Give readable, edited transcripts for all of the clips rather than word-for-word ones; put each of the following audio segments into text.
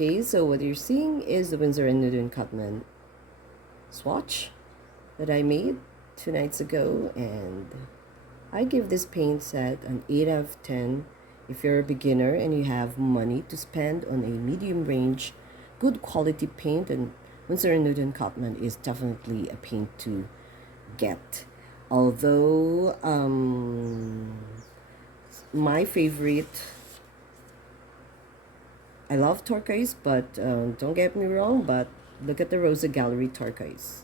Okay, so what you're seeing is the Winsor and Newton Cotman swatch that I made 2 nights ago, and I give this paint set an 8 out of 10. If you're a beginner and you have money to spend on a medium range, good quality paint, and Winsor and Newton Cotman is definitely a paint to get. Although my favorite, I love turquoise, but don't get me wrong, but look at the Rosa Gallery turquoise.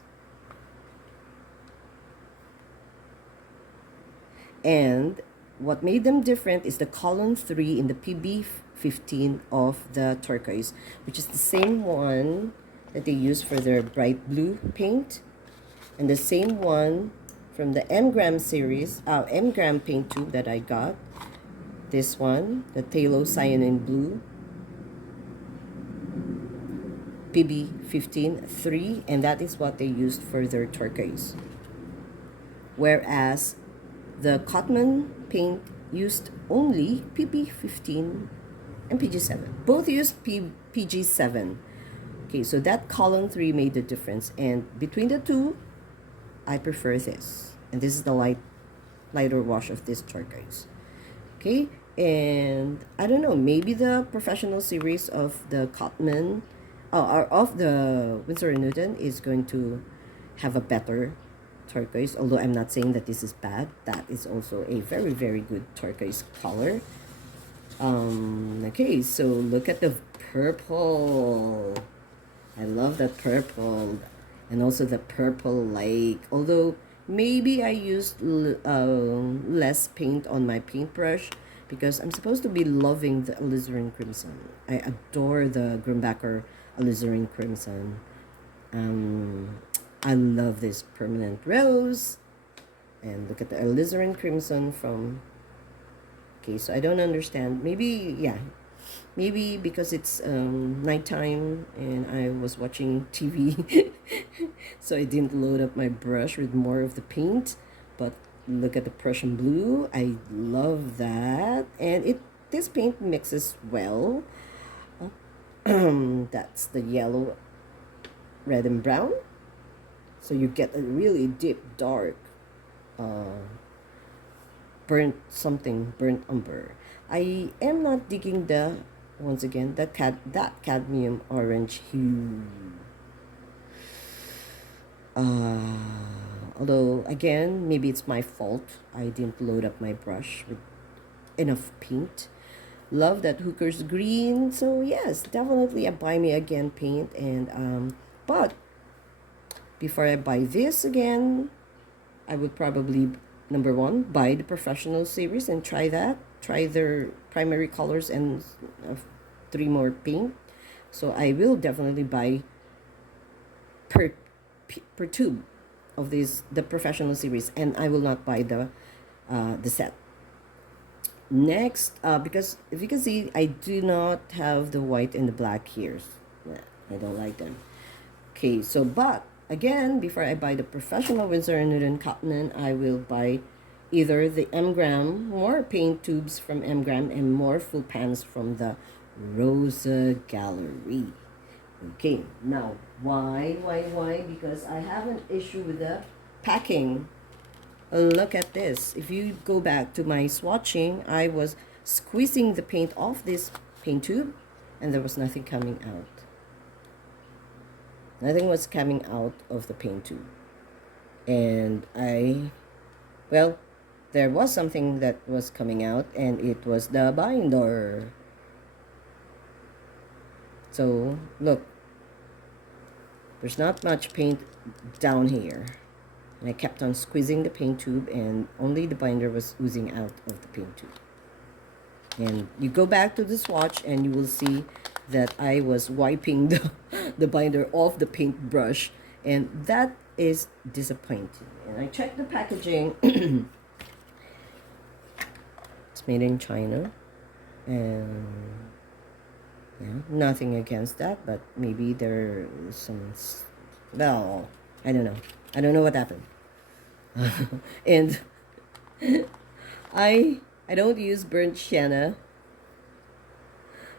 And what made them different is the column 3 in the PB15 of the turquoise, which is the same one that they use for their bright blue paint, and the same one from the M-gram series, M-gram paint tube that I got. This one, the Phthalo Cyanine Blue, PB15 3, and that is what they used for their turquoise. Whereas the Cotman paint used only PB15 and PG7. Both used PG7. Okay, so that column 3 made the difference, and between the two, I prefer this. And this is the lighter wash of this turquoise. Okay, and I don't know, maybe the professional series of the Cotman, or of the Winsor & Newton is going to have a better turquoise, although I'm not saying that this is bad. That is also a very, very good turquoise color. Okay, so look at the purple. I love that purple, and also the purple lake. Although maybe I used less paint on my paintbrush because I'm supposed to be loving the alizarin crimson. I adore the Grumbacher alizarin crimson. I love this permanent rose, and look at the alizarin crimson from. Okay, so I don't understand. Maybe, yeah, maybe because it's nighttime and I was watching TV, so I didn't load up my brush with more of the paint. But look at the Prussian blue. I love that, and this paint mixes well. That's the yellow, red, and brown. So you get a really deep, dark, burnt umber. I am not digging once again, that cadmium orange hue. Although, again, maybe it's my fault. I didn't load up my brush with enough paint. Love that Hooker's green. So yes, definitely a buy me again paint. And but before I buy this again, I would probably, number one, buy the professional series and try that. Try their primary colors and 3 more paint. So I will definitely buy per tube of the professional series, and I will not buy the set. Next, because if you can see, I do not have the white and the black here. I don't like them. Okay, so but again, before I buy the professional Winsor & Newton Cotman, I will buy either the M-gram, more paint tubes from M-gram, and more full pans from the Rosa Gallery. Okay, now, why? Because I have an issue with the packing. Look at this. If you go back to my swatching, I was squeezing the paint off this paint tube, and there was nothing coming out. Nothing was coming out of the paint tube. And well, there was something that was coming out, and it was the binder. So, look. There's not much paint down here. And I kept on squeezing the paint tube, and only the binder was oozing out of the paint tube. And you go back to the swatch, and you will see that I was wiping the binder off the paintbrush, and that is disappointing. And I checked the packaging. It's made in China, and yeah, nothing against that, but maybe there's some, well, I don't know what happened. And I don't use burnt sienna,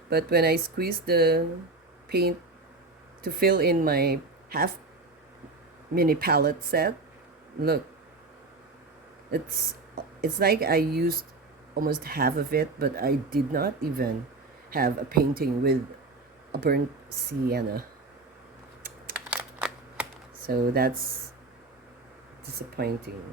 but when I squeeze the paint to fill in my half mini palette set. Look, it's it's like I used almost half of it, but I did not even have a painting with a burnt sienna. So that's disappointing.